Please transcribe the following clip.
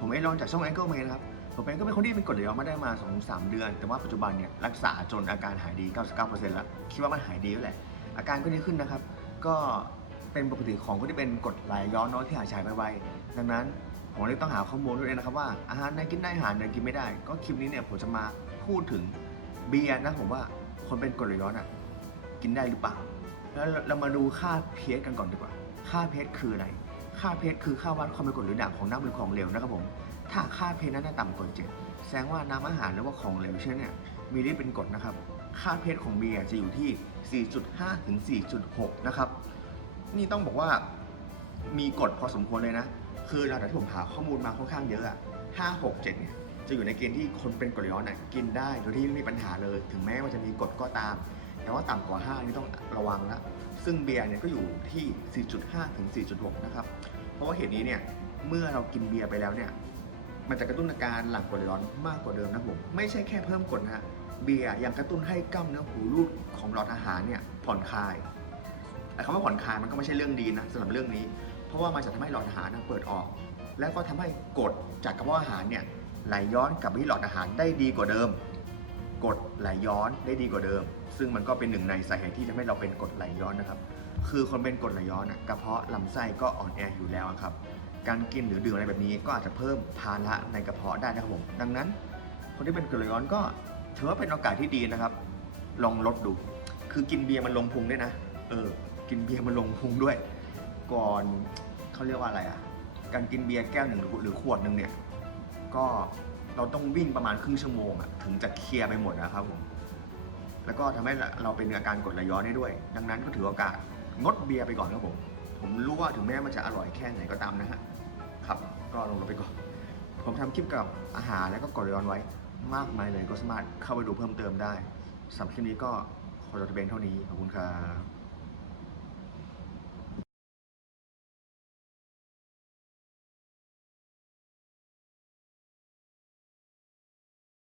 ผมเอนจากช่อง Angle Man นะครับ ผมเองก็เป็นคนที่เป็นกรดไหลย้อนมาได้มา2อสเดือน แต่ว่าปัจจุบันเนี่ยรักษาจนอาการหายดี 99%แล้ว คิดว่ามันหายดีแล้วแหละ อาการก็ดีขึ้นนะครับ ก็เป็นปกติของคนที่เป็นกรดไหลย้อนเน้อยที่หายฉายไวๆดังนั้นผมเลยต้องหาข้อมูลด้วยนะครับว่าอาหารไหนกินได้อาหารไหนกินไม่ได้ ก็คลิปนี้เนี่ยผมจะมาพูดถึงเบียร์นะผมว่าคนเป็นกรดไหลย้อนอะกินได้หรือเปล่า แล้วเรามาดูค่าเพชกันก่อนดีกว่า ค่าเพชคืออะไร ค่าเพชคือค่าวัดความเป็นกรดหรือด่างของน้ำหรือของเหลวนะครับผม ถ้าค่าเพชนั้นต่ำกว่าเจ็ดแสดงว่าน้ำอาหารหรือว่าของเหลวเช่นเนี่ยมีฤทธิ์เป็นกรดนะครับ ค่าเพชของเบียร์จะอยู่ที่ 4.5 ถึง 4.6 นะครับ นี่ต้องบอกว่ามีกฎพอสมควรเลยนะ คือหลังจาที่ผมหาข้อมูลมาค่อนข้างเยอะอะ5 6 7 เนี่ยจะอยู่ในเกณฑ์ที่คนเป็นกรดย้อนอะกินได้โดยที่ไม่มีปัญหาเลย ถึงแม้ว่าจะมีกฎก็ตาม แต่ว่าต่ำกว่า 5 นี่ต้องระวังละซึ่งเบียร์เนี่ยก็อยู่ที่ 4.5 ถึง 4.6 นะครับ เพราะว่าเหตุนี้เนี่ยเมื่อเรากินเบียร์ไปแล้วเนี่ยมันจะกระตุ้นอาการหลั่งกรดไหลย้อนมากกว่าเดิมนะผมไม่ใช่แค่เพิ่มกรดนะฮะเบียร์ยังกระตุ้นให้กล้ามเนื้อหูรูดของหลอดอาหารเนี่ยผ่อนคลายแต่คำว่าผ่อนคลายมันก็ไม่ใช่เรื่องดีนะสำหรับเรื่องนี้ เพราะว่ามันจะทำให้หลอดอาหารเปิดออก แล้วก็ทำให้กรดจากกระเพาะอาหารเนี่ยไหลย้อนกลับไปที่หลอดอาหารได้ดีกว่าเดิม กรดไหลย้อนได้ดีกว่าเดิม ซึ่งมันก็เป็นหนึ่งในสาเหตุที่ทำให้เราเป็นกรดไหลย้อนนะครับ คือคนเป็นกรดไหลย้อนนะกระเพาะลำไส้ก็อ่อนแออยู่แล้วครับ การกินหรือดื่มอะไรแบบนี้ก็อาจจะเพิ่มภาระในกระเพาะได้นะครับผม ดังนั้น คนที่เป็นกรดไหลย้อนก็ถือว่าเป็นโอกาสที่ดีนะครับ ลองลดดู คือกินเบียร์มันลงพุงด้วยนะ เออ กินเบียร์มันลงพุงด้วย ก่อนเขาเรียกว่าอะไรอะ การกินเบียร์แก้วหนึ่งหรือหรือขวดหนึ่งเนี่ย ก็ เราต้องวิ่งประมาณครึ่งชั่วโมงอะถึงจะเคลียร์ไปหมดนะครับผม แล้วก็ทำให้เราเป็นอาการกดไหลย้อนได้ด้วย ดังนั้นก็ถือโอกาสงดเบียร์ไปก่อนครับผม ผมรู้ว่าถึงแม้มันจะอร่อยแค่ไหนก็ตามนะฮะ ครับ ก็ลงลงไปก่อน ผมทำคลิปกับอาหารแล้วก็กดไหลย้อนไว้ มากมายเลยก็สามารถเข้าไปดูเพิ่มเติมได้สำหรับคลิปนี้ก็ขอจบแต่เพียงเท่านี้ขอบคุณครับ